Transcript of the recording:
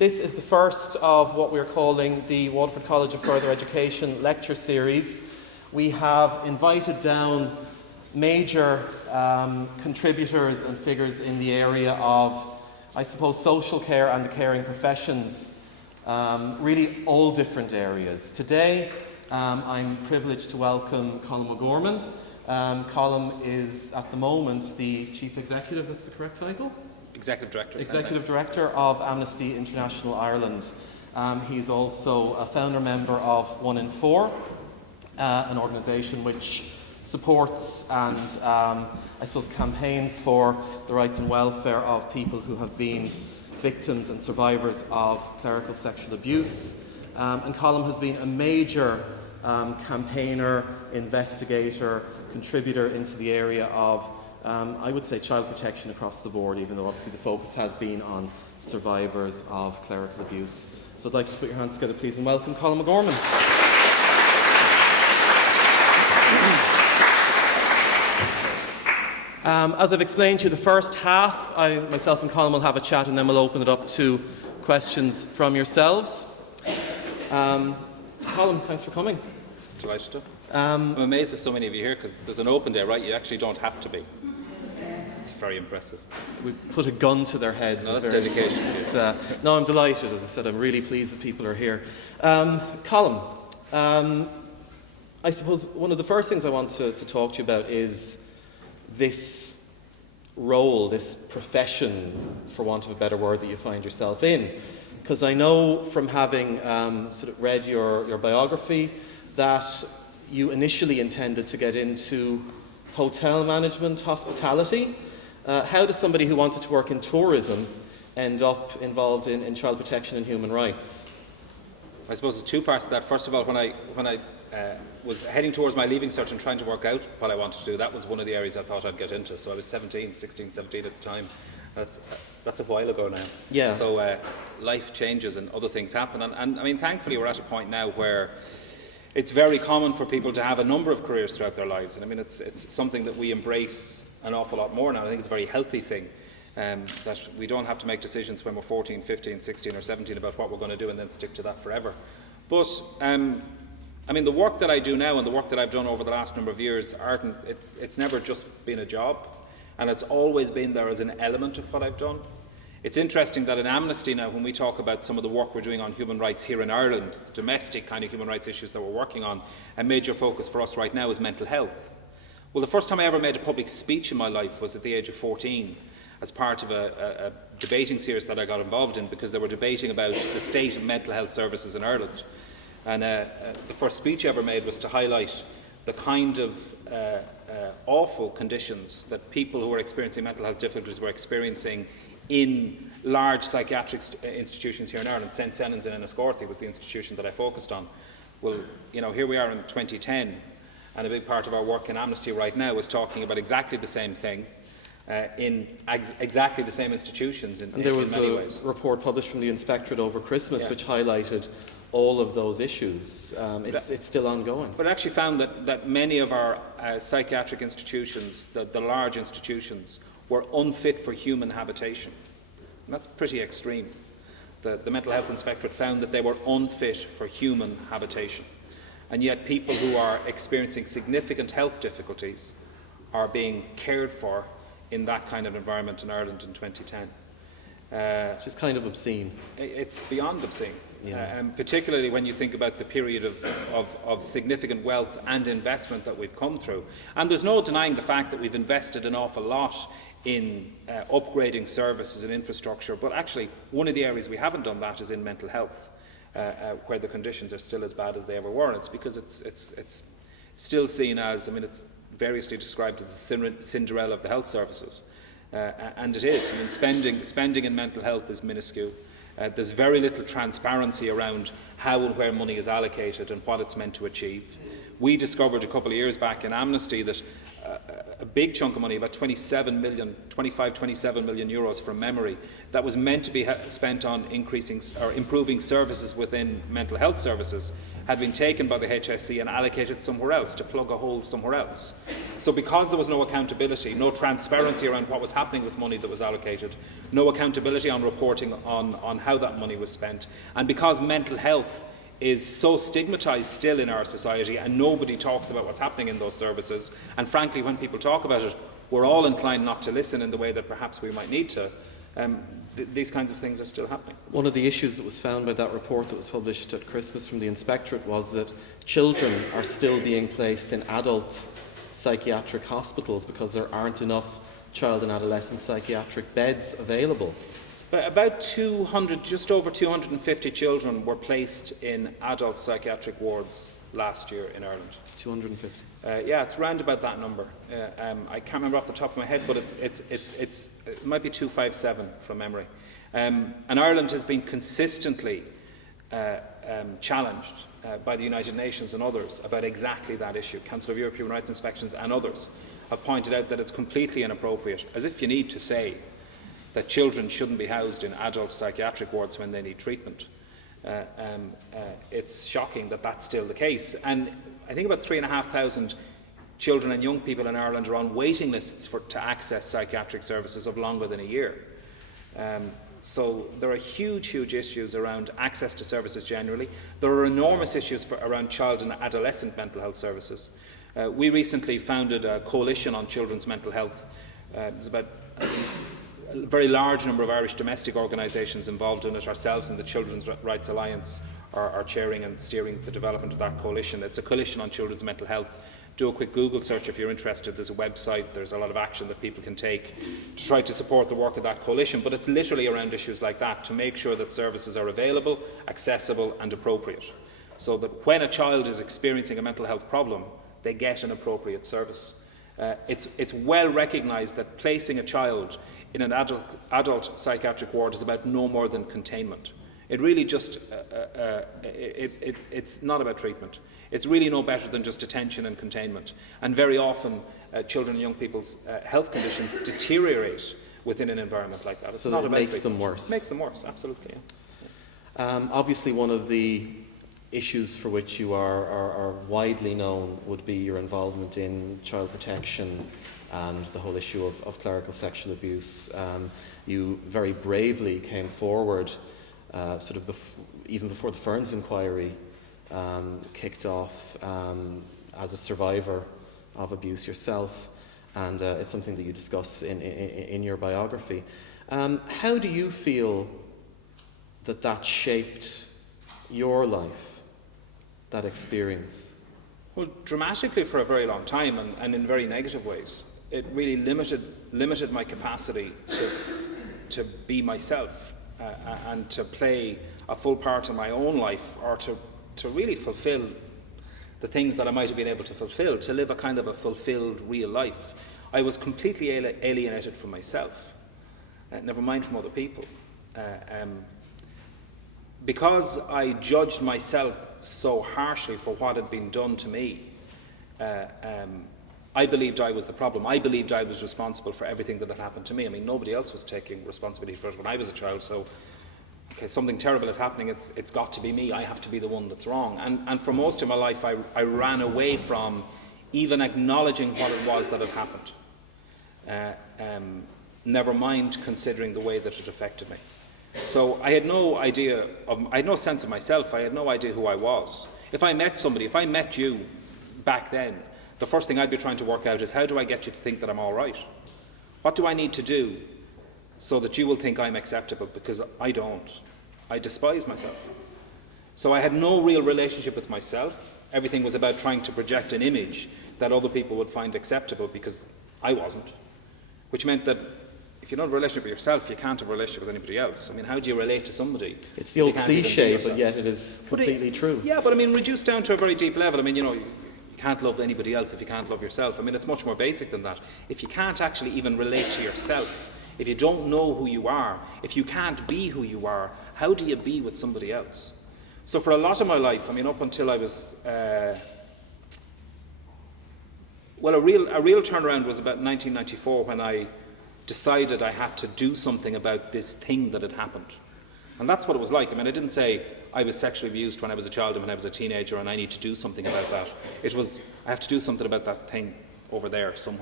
This is the first of what we're calling the Waterford College of Further Education lecture series. We have invited down major contributors and figures in the area of, I suppose, social care and the caring professions, really all different areas. Today, I'm privileged to welcome Colm O'Gorman. Colm is, at the moment, the Chief Executive, that's the correct title? Executive Director. Executive Director of Amnesty International Ireland. He's also a founder member of 1 in 4, an organisation which supports and I suppose campaigns for the rights and welfare of people who have been victims and survivors of clerical sexual abuse. And Colm has been a major campaigner, investigator, contributor into the area of I would say child protection across the board, even though obviously the focus has been on survivors of clerical abuse. So I'd like you to put your hands together, please, and welcome Colm O'Gorman. As I've explained to you, the first half, myself and Colm will have a chat, and then we'll open it up to questions from yourselves. Colm, thanks for coming. Delighted to. I'm amazed there's so many of you here, because there's an open day, right? You actually don't have to be. It's very impressive. We put a gun to their heads. No, that's dedicated. No, I'm delighted. As I said, I'm really pleased that people are here. Colm, I suppose one of the first things I want to talk to you about is this role, this profession, for want of a better word, that you find yourself in. Because I know from having sort of read your biography that you initially intended to get into hotel management, hospitality. How does somebody who wanted to work in tourism end up involved in child protection and human rights? I suppose there's two parts to that. First of all, when I was heading towards my leaving cert and trying to work out what I wanted to do, that was one of the areas I thought I'd get into. So I was 16, 17 at the time. That's a while ago now. Yeah. So life changes and other things happen. And I mean, thankfully, we're at a point now where it's very common for people to have a number of careers throughout their lives. And I mean, it's something that we embrace an awful lot more now. I think it's a very healthy thing, that we don't have to make decisions when we're 14, 15, 16 or 17 about what we're going to do and then stick to that forever. But I mean, the work that I do now and the work that I've done over the last number of years, it's never just been a job, and it's always been there as an element of what I've done. It's interesting that in Amnesty now, when we talk about some of the work we're doing on human rights here in Ireland, the domestic kind of human rights issues that we're working on, a major focus for us right now is mental health. Well, the first time I ever made a public speech in my life was at the age of 14, as part of a debating series that I got involved in, because they were debating about the state of mental health services in Ireland. And the first speech I ever made was to highlight the kind of awful conditions that people who were experiencing mental health difficulties were experiencing in large psychiatric institutions here in Ireland. St. Senan's in Enniscorthy was the institution that I focused on. Well, you know, here we are in 2010, and a big part of our work in Amnesty right now is talking about exactly the same thing in exactly the same institutions in many ways. And there was a report published from the Inspectorate over Christmas which highlighted all of those issues. It's still ongoing. But I actually found that many of our psychiatric institutions, the large institutions, were unfit for human habitation. And that's pretty extreme. The Mental Health Inspectorate found that they were unfit for human habitation. And yet people who are experiencing significant health difficulties are being cared for in that kind of environment in Ireland in 2010. Which is kind of obscene. It's beyond obscene. Yeah. Particularly when you think about the period of significant wealth and investment that we've come through. And there's no denying the fact that we've invested an awful lot in upgrading services and infrastructure, but actually one of the areas we haven't done that is in mental health, where the conditions are still as bad as they ever were. And it's because it's still seen as, I mean, it's variously described as the Cinderella of the health services. And it is. I mean, spending in mental health is minuscule. There's very little transparency around how and where money is allocated and what it's meant to achieve. We discovered a couple of years back in Amnesty that a big chunk of money, about 27 million euros from memory, that was meant to be spent on increasing or improving services within mental health services, had been taken by the HSE and allocated somewhere else to plug a hole somewhere else. So because there was no accountability, no transparency around what was happening with money that was allocated, no accountability on reporting on how that money was spent, and because mental health is so stigmatised still in our society and nobody talks about what's happening in those services, and frankly when people talk about it, we're all inclined not to listen in the way that perhaps we might need to. These kinds of things are still happening. One of the issues that was found by that report that was published at Christmas from the Inspectorate was that children are still being placed in adult psychiatric hospitals because there aren't enough child and adolescent psychiatric beds available. About 200, just over 250 children were placed in adult psychiatric wards last year in Ireland. 250? Yeah, it's round about that number. I can't remember off the top of my head, but it might be 257 from memory. And Ireland has been consistently challenged by the United Nations and others about exactly that issue. Council of Europe Human Rights Inspections and others have pointed out that it's completely inappropriate, as if you need to say that children shouldn't be housed in adult psychiatric wards when they need treatment. It's shocking that that's still the case. And I think about 3,500 children and young people in Ireland are on waiting lists to access psychiatric services of longer than a year. So there are huge issues around access to services generally. There are enormous issues around child and adolescent mental health services. We recently founded a coalition on children's mental health. There's about a very large number of Irish domestic organisations involved in it. Ourselves and the Children's Rights Alliance are chairing and steering the development of that coalition. It's a coalition on children's mental health. Do a quick Google search if you're interested. There's a website, there's a lot of action that people can take to try to support the work of that coalition, but it's literally around issues like that, to make sure that services are available, accessible and appropriate, so that when a child is experiencing a mental health problem, they get an appropriate service. It's well recognised that placing a child in an adult psychiatric ward is about no more than containment. It really just, it's not about treatment. It's really no better than just detention and containment. And very often, children and young people's health conditions deteriorate within an environment like that. It's so not it about makes treatment. them worse. It makes them worse, absolutely. Yeah. Obviously, one of the issues for which you are widely known would be your involvement in child protection and the whole issue of clerical sexual abuse. You very bravely came forward, even before the Ferns inquiry kicked off, as a survivor of abuse yourself, and it's something that you discuss in your biography. How do you feel that shaped your life, that experience? Well, dramatically for a very long time, and in very negative ways. It really limited my capacity to be myself and to play a full part in my own life, or to really fulfill the things that I might have been able to fulfill, to live a kind of a fulfilled real life. I was completely alienated from myself, never mind from other people. Because I judged myself so harshly for what had been done to me, I believed I was the problem. I believed I was responsible for everything that had happened to me. I mean, nobody else was taking responsibility for it when I was a child, so okay, something terrible is happening, it's got to be me, I have to be the one that's wrong. And for most of my life, I ran away from even acknowledging what it was that had happened. Never mind considering the way that it affected me. So I had no sense of myself, I had no idea who I was. If I met somebody, if I met you back then, the first thing I'd be trying to work out is, how do I get you to think that I'm all right? What do I need to do so that you will think I'm acceptable? Because I don't. I despise myself. So I had no real relationship with myself. Everything was about trying to project an image that other people would find acceptable, because I wasn't. Which meant that if you don't have a relationship with yourself, you can't have a relationship with anybody else. I mean, how do you relate to somebody? It's the old cliche, but yet it is completely true. Yeah, but I mean, reduced down to a very deep level. I mean, you can't love anybody else if you can't love yourself. I mean, it's much more basic than that. If you can't actually even relate to yourself, if you don't know who you are, if you can't be who you are, how do you be with somebody else? So for a lot of my life, I mean, up until I was, a real turnaround was about 1994, when I decided I had to do something about this thing that had happened. And that's what it was like. I mean, I didn't say I was sexually abused when I was a child and when I was a teenager and I need to do something about that. It was, I have to do something about that thing over there somewhere.